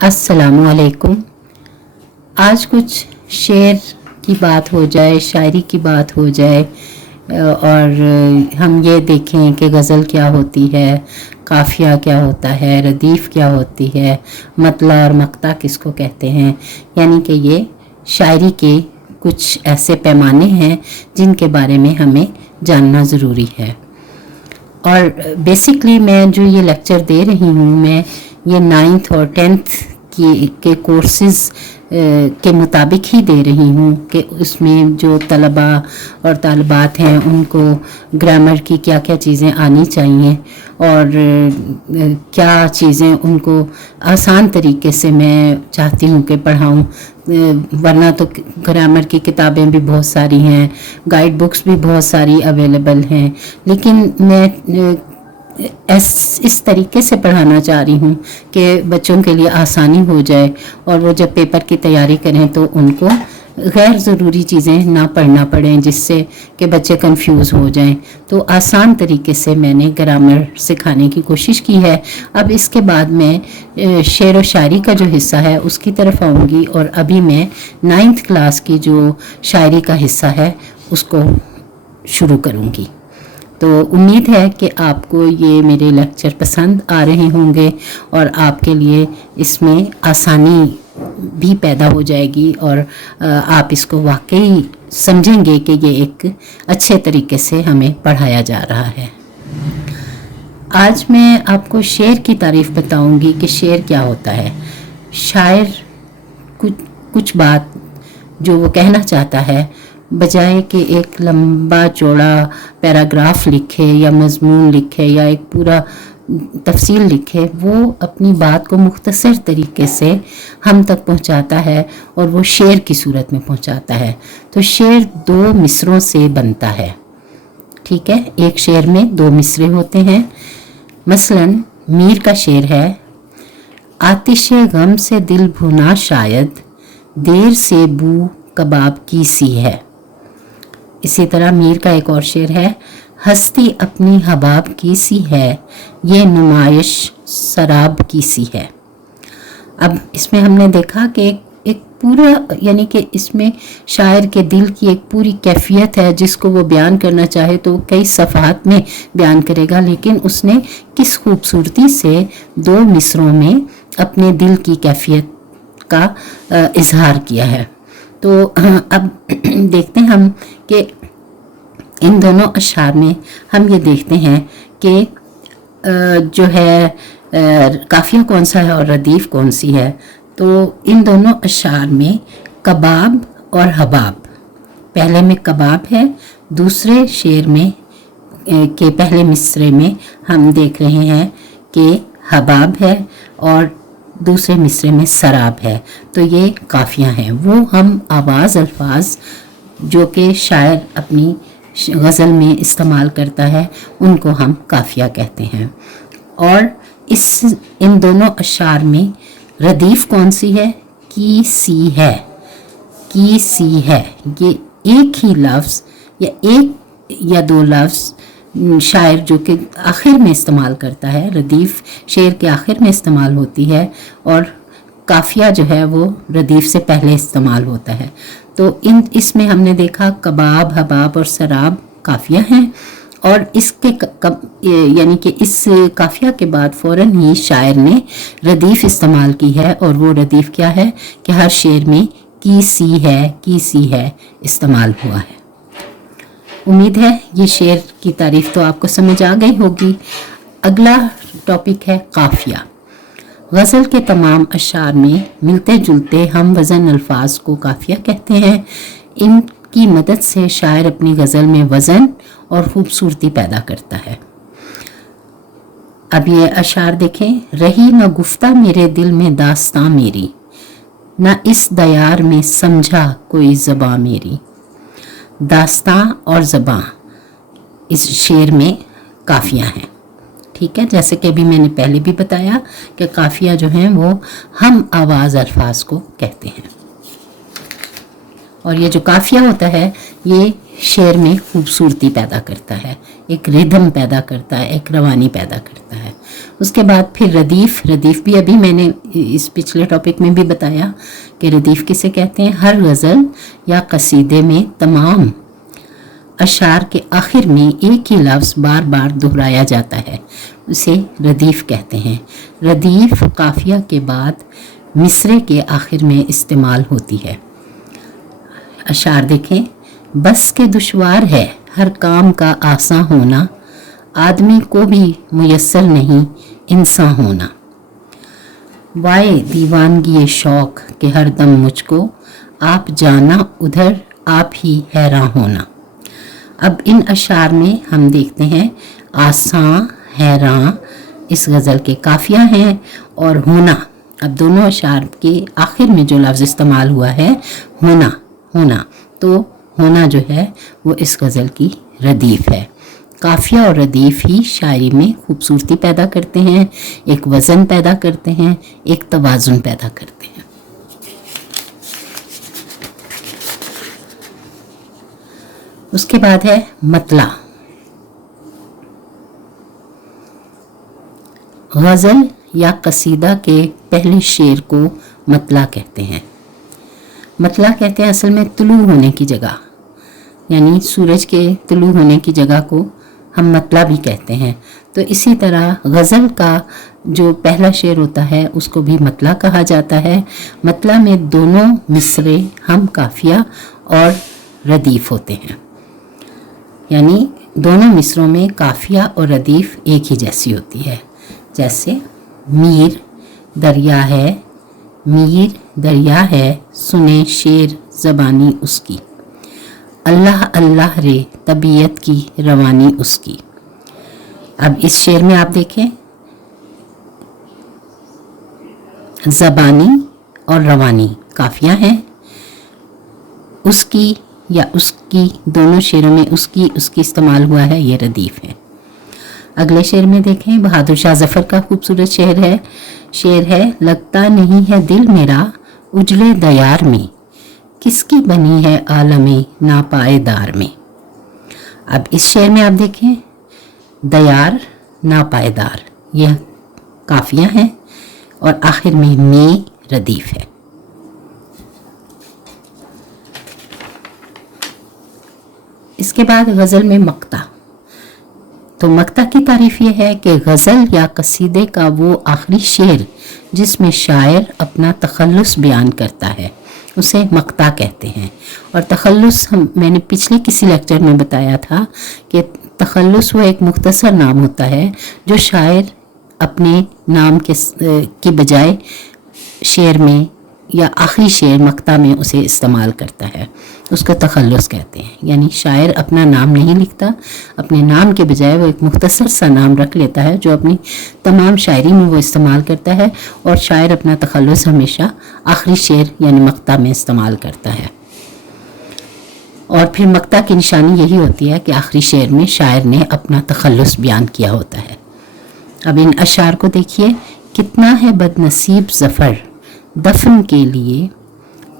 अस्सलामु अलैकुम। आज कुछ शेर की बात हो जाए, शायरी की बात हो जाए और हम ये देखें कि गज़ल क्या होती है, काफ़िया क्या होता है, रदीफ़ क्या होती है, मतला और मक्ता किसको कहते हैं। यानी कि ये शायरी के कुछ ऐसे पैमाने हैं जिनके बारे में हमें जानना ज़रूरी है। और बेसिकली मैं जो ये लेक्चर दे रही हूँ, मैं ये 9th और 10th के कोर्सेज़ के मुताबिक ही दे रही हूँ कि उसमें जो तलबा और तालिबात हैं उनको ग्रामर की क्या क्या चीज़ें आनी चाहिए और क्या चीज़ें उनको आसान तरीके से मैं चाहती हूँ कि पढ़ाऊँ। वरना तो ग्रामर की किताबें भी बहुत सारी हैं, गाइड बुक्स भी बहुत सारी अवेलेबल हैं, लेकिन मैं इस तरीके से पढ़ाना चाह रही हूँ कि बच्चों के लिए आसानी हो जाए और वो जब पेपर की तैयारी करें तो उनको गैर ज़रूरी चीज़ें ना पढ़ना पड़ें जिससे कि बच्चे कंफ्यूज हो जाएं। तो आसान तरीके से मैंने ग्रामर सिखाने की कोशिश की है। अब इसके बाद मैं शेर व शायरी का जो हिस्सा है उसकी तरफ आऊँगी और अभी मैं 9th क्लास की जो शायरी का हिस्सा है उसको शुरू करूँगी। तो उम्मीद है कि आपको ये मेरे लेक्चर पसंद आ रहे होंगे और आपके लिए इसमें आसानी भी पैदा हो जाएगी और आप इसको वाकई समझेंगे कि ये एक अच्छे तरीके से हमें पढ़ाया जा रहा है। आज मैं आपको शेर की तारीफ़ बताऊंगी कि शेर क्या होता है। शायर कुछ बात जो वो कहना चाहता है, बजाय कि एक लंबा चौड़ा पैराग्राफ लिखे या मजमून लिखे या एक पूरा तफसील लिखे, वो अपनी बात को मुख्तसर तरीके से हम तक पहुंचाता है और वो शेर की सूरत में पहुंचाता है। तो शेर 2 मिसरों से बनता है, ठीक है। एक शेर में 2 मिसरे होते हैं। मसलन मीर का शेर है, आतिशे गम से दिल भुना शायद, देर से बू कबाब की सी है। इसी तरह मीर का एक और शेर है, हस्ती अपनी हबाब की सी है, ये नुमाइश शराब की सी है। अब इसमें हमने देखा कि एक पूरा, यानी कि इसमें शायर के दिल की एक पूरी कैफियत है जिसको वो बयान करना चाहे तो कई सफ़हात में बयान करेगा, लेकिन उसने किस खूबसूरती से 2 मिसरों में अपने दिल की कैफियत का इजहार किया है। तो अब देखते हैं हम कि इन दोनों अशार में हम ये देखते हैं कि जो है काफ़िया कौन सा है और रदीफ़ कौन सी है। तो इन दोनों अशार में कबाब और हबाब, पहले में कबाब है, दूसरे शेर में के पहले मिसरे में हम देख रहे हैं कि हबाब है और दूसरे मिसरे में शराब है। तो ये काफ़ियाँ हैं। वो हम आवाज़ अल्फाज जो कि शायर अपनी गज़ल में इस्तेमाल करता है उनको हम काफ़िया कहते हैं। और इन दोनों अशार में रदीफ़ कौन सी है? की सी है, की सी है। ये एक ही लफ्ज़ या एक या 2 लफ्ज़ शायर जो कि आखिर में इस्तेमाल करता है, रदीफ़ शेर के आखिर में इस्तेमाल होती है और काफ़िया जो है वो रदीफ़ से पहले इस्तेमाल होता है। तो इसमें हमने देखा कबाब, हबाब और शराब काफ़िया हैं और इसके यानी कि इस काफ़िया के बाद फ़ौरन ही शायर ने रदीफ़ इस्तेमाल की है और वो रदीफ़ क्या है कि हर शेर में की सी है इस्तेमाल हुआ है। उम्मीद है ये शेर की तारीफ़ तो आपको समझ आ गई होगी। अगला टॉपिक है काफ़िया। गज़ल के तमाम अशार में मिलते जुलते हम वज़न अल्फाज को काफ़िया कहते हैं। इनकी मदद से शायर अपनी गज़ल में वज़न और ख़ूबसूरती पैदा करता है। अब ये अशार देखें, रही न गुफ्ता मेरे दिल में दास्तां मेरी, न इस दयार में समझा कोई ज़बां मेरी। दास्तां और ज़बां इस शेर में काफ़ियाँ हैं, ठीक है। जैसे कि अभी मैंने पहले भी बताया कि काफ़िया जो हैं वो हम आवाज़ अल्फाज को कहते हैं और ये जो काफ़िया होता है ये शेर में खूबसूरती पैदा करता है, एक रिदम पैदा करता है, एक रवानी पैदा करता है। उसके बाद फिर रदीफ़। रदीफ़ भी अभी मैंने इस पिछले टॉपिक में भी बताया कि रदीफ़ किसे कहते हैं। हर गज़ल या कसीदे में तमाम अशार के आखिर में एक ही लफ्ज़ बार बार दोहराया जाता है, उसे रदीफ़ कहते हैं। रदीफ़ काफ़िया के बाद मिसरे के आखिर में इस्तेमाल होती है। अशार देखें। बस के दुश्वार है हर काम का आसान होना, आदमी को भी मुयस्सर नहीं इंसान होना। वाए दीवानगी शौक़ के हर दम मुझको, आप जाना उधर आप ही हैरान होना। अब इन अशार में हम देखते हैं आसान, हैरान इस गज़ल के काफ़िया हैं और होना। अब दोनों अशार के आखिर में जो लफ्ज़ इस्तेमाल हुआ है होना, होना, तो होना जो है वो इस गज़ल की रदीफ़ है। काफ़िया और रदीफ़ ही शायरी में खूबसूरती पैदा करते हैं, एक वज़न पैदा करते हैं, एक तवाज़ुन पैदा करते हैं। उसके बाद है मतला। गज़ल या कसीदा के पहले शेर को मतला कहते हैं। मतला कहते हैं असल में तुलू होने की जगह, यानी सूरज के तुलू होने की जगह को हम मतला भी कहते हैं। तो इसी तरह गज़ल का जो पहला शेर होता है उसको भी मतला कहा जाता है। मतला में दोनों मिसरे हम काफ़िया और रदीफ़ होते हैं, यानी दोनों मिसरों में काफ़िया और रदीफ़ एक ही जैसी होती है। जैसे मीर दरिया है, मीर दरिया है, सुने शेर ज़बानी उसकी, अल्लाह अल्लाह रे तबीयत की रवानी उसकी। अब इस शेर में आप देखें ज़बानी और रवानी काफ़िया हैं। उसकी या उसकी, दोनों शेरों में उसकी इस्तेमाल हुआ है, ये रदीफ़ है। अगले शेर में देखें बहादुर शाह ज़फ़र का खूबसूरत शेर है लगता नहीं है दिल मेरा उजले दयार में, किसकी बनी है आलमे नापायदार में। अब इस शेर में आप देखें दयार, नापायदार, यह काफ़िया हैं और आखिर में रदीफ़ है। इसके बाद गज़ल में मक्ता। तो मक्ता की तारीफ़ ये है कि गज़ल या कसीदे का वो आखिरी शेर जिसमें शायर अपना तखल्लुस बयान करता है उसे मक्ता कहते हैं। और तखल्लुस मैंने पिछले किसी लेक्चर में बताया था कि तखल्लुस वो एक मुख्तसर नाम होता है जो शायर अपने नाम की बजाय शेर में या आखिरी शेर मक्ता में उसे इस्तेमाल करता है, उसको तखल्लुस कहते हैं। यानी शायर अपना नाम नहीं लिखता, अपने नाम के बजाय वो एक मुख्तसर सा नाम रख लेता है जो अपनी तमाम शायरी में वो इस्तेमाल करता है, और शायर अपना तखल्लुस हमेशा आखिरी शेर यानी मक्ता में इस्तेमाल करता है। और फिर मक्ता की निशानी यही होती है कि आखिरी शेर में शायर ने अपना तखल्लुस बयान किया होता है। अब इन अशार को देखिए। कितना है बदनसीब ज़फ़र दफन के लिए,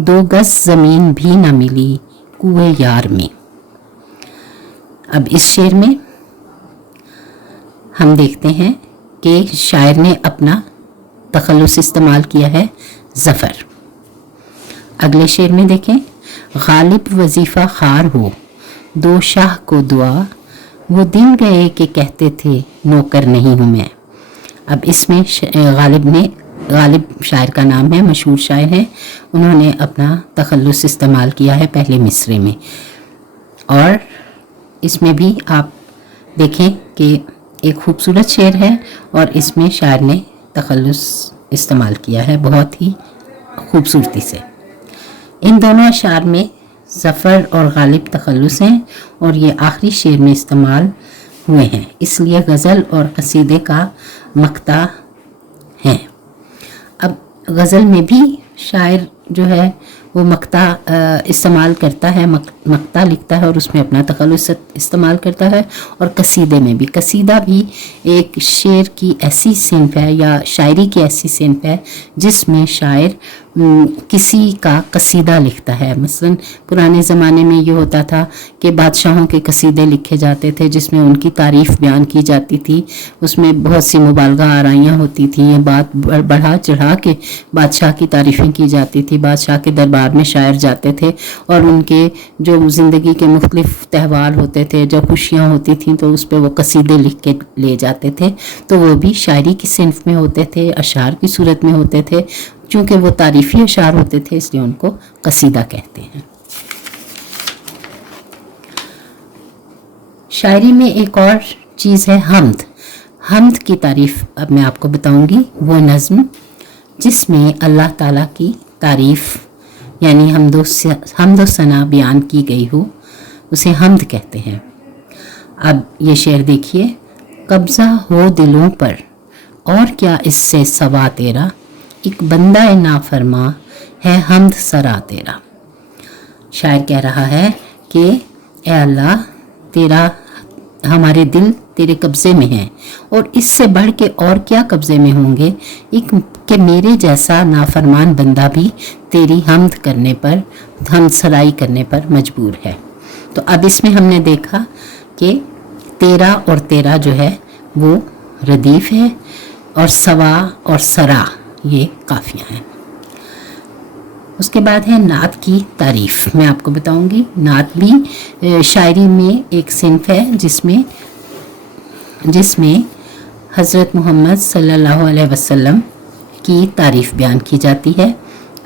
2 गज़ ज़मीन भी न मिली कुए यार में। अब इस शेर में हम देखते हैं कि शायर ने अपना तखल्लुस इस्तेमाल किया है ज़फ़र। अगले शेर में देखें गालिब वजीफ़ा खार हो, 2 शाह को दुआ, वो दिन गए कि कहते थे नौकर नहीं हूँ मैं। अब इसमें गालिब शायर का नाम है, मशहूर शायर हैं, उन्होंने अपना तखल्लुस इस्तेमाल किया है पहले मिसरे में। और इसमें भी आप देखें कि एक खूबसूरत शेर है और इसमें शायर ने तखल्लुस इस्तेमाल किया है बहुत ही खूबसूरती से। इन दोनों अशार में ज़फ़र और गालिब तखल्लुस हैं और ये आखिरी शेर में इस्तेमाल हुए हैं, इसलिए गज़ल और कसीदे का मक्ता है। अब गज़ल में भी शायर जो है وہ مقطع استعمال کرتا ہے، مقطع لکھتا ہے اور اس میں اپنا تخلص استعمال کرتا ہے. اور قصیدے میں بھی، قصیدہ بھی ایک شعر کی ایسی صنف ہے یا شاعری کی ایسی صنف ہے جس میں شاعر کسی کا قصیدہ لکھتا ہے. مثلا پرانے زمانے میں یہ ہوتا تھا کہ بادشاہوں کے قصیدے لکھے جاتے تھے جس میں ان کی تعریف بیان کی جاتی تھی. اس میں بہت سی مبالغہ آرائیاں ہوتی تھیں، یہ بات بڑھا چڑھا کے بادشاہ کی تعریفیں کی جاتی تھی. بادشاہ کے دربار میں شاعر جاتے تھے اور ان کے جو زندگی کے مختلف تہوار ہوتے تھے، جب خوشیاں ہوتی تھیں تو اس پہ وہ قصیدے لکھ کے لے جاتے تھے. تو وہ بھی شاعری کی صنف میں ہوتے تھے، اشعار کی صورت میں ہوتے تھے. چونکہ وہ تعریفی اشعار ہوتے تھے اس لیے ان کو قصیدہ کہتے ہیں. شاعری میں ایک اور چیز ہے حمد. حمد کی تعریف اب میں آپ کو بتاؤں گی. وہ نظم جس میں اللہ تعالیٰ کی تعریف یعنی حمد و ثنا بیان کی گئی ہو اسے حمد کہتے ہیں. اب یہ شعر دیکھیے. قبضہ ہو دلوں پر اور کیا اس سے سوا تیرا، ایک بندہ نافرما ہے حمد سرا تیرا. شاعر کہہ رہا ہے کہ اے اللہ، تیرا ہمارے دل تیرے قبضے میں ہیں اور اس سے بڑھ کے اور کیا قبضے میں ہوں گے ایک کہ میرے جیسا نافرمان بندہ بھی تیری حمد کرنے پر، حمد سرائی کرنے پر مجبور ہے. تو اب اس میں ہم نے دیکھا کہ تیرا اور تیرا جو ہے وہ ردیف ہے اور سوا اور سرا یہ قافیہ ہیں. اس کے بعد ہے نعت کی تعریف. میں آپ کو بتاؤں گی نعت بھی شاعری میں ایک صنف ہے جس میں حضرت محمد صلی اللہ علیہ وسلم کی تعریف بیان کی جاتی ہے.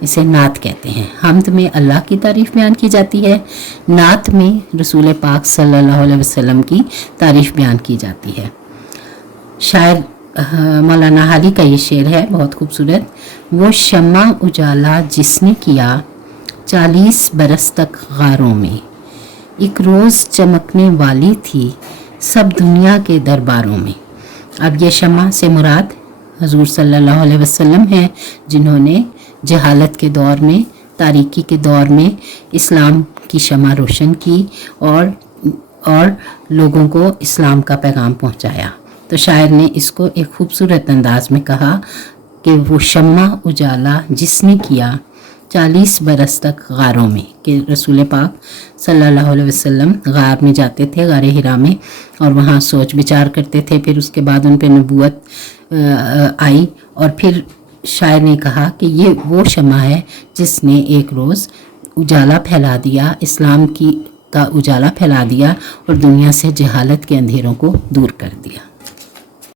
اسے نعت کہتے ہیں. حمد میں اللہ کی تعریف بیان کی جاتی ہے، نعت میں رسول پاک صلی اللہ علیہ وسلم کی تعریف بیان کی جاتی ہے. شاعر مولانا حالی کا یہ شعر ہے بہت خوبصورت. وہ شمع اجالا جس نے کیا 40 برس تک غاروں میں، ایک روز چمکنے والی تھی سب دنیا کے درباروں میں. اب یہ شمع سے مراد حضور صلی اللہ علیہ وسلم ہیں جنہوں نے جہالت کے دور میں، تاریکی کے دور میں اسلام کی شمع روشن کی اور لوگوں کو اسلام کا پیغام پہنچایا. تو شاعر نے اس کو ایک خوبصورت انداز میں کہا کہ وہ شمع اجالا جس نے کیا 40 برس تک غاروں میں، کہ رسول پاک صلی اللہ علیہ وسلم غار میں جاتے تھے، غار ہرا میں، اور وہاں سوچ بچار کرتے تھے. پھر اس کے بعد ان پہ نبوت آئی اور پھر شاعر نے کہا کہ یہ وہ شمع ہے جس نے ایک روز اجالا پھیلا دیا، اسلام کا اجالا پھیلا دیا اور دنیا سے جہالت کے اندھیروں کو دور کر دیا.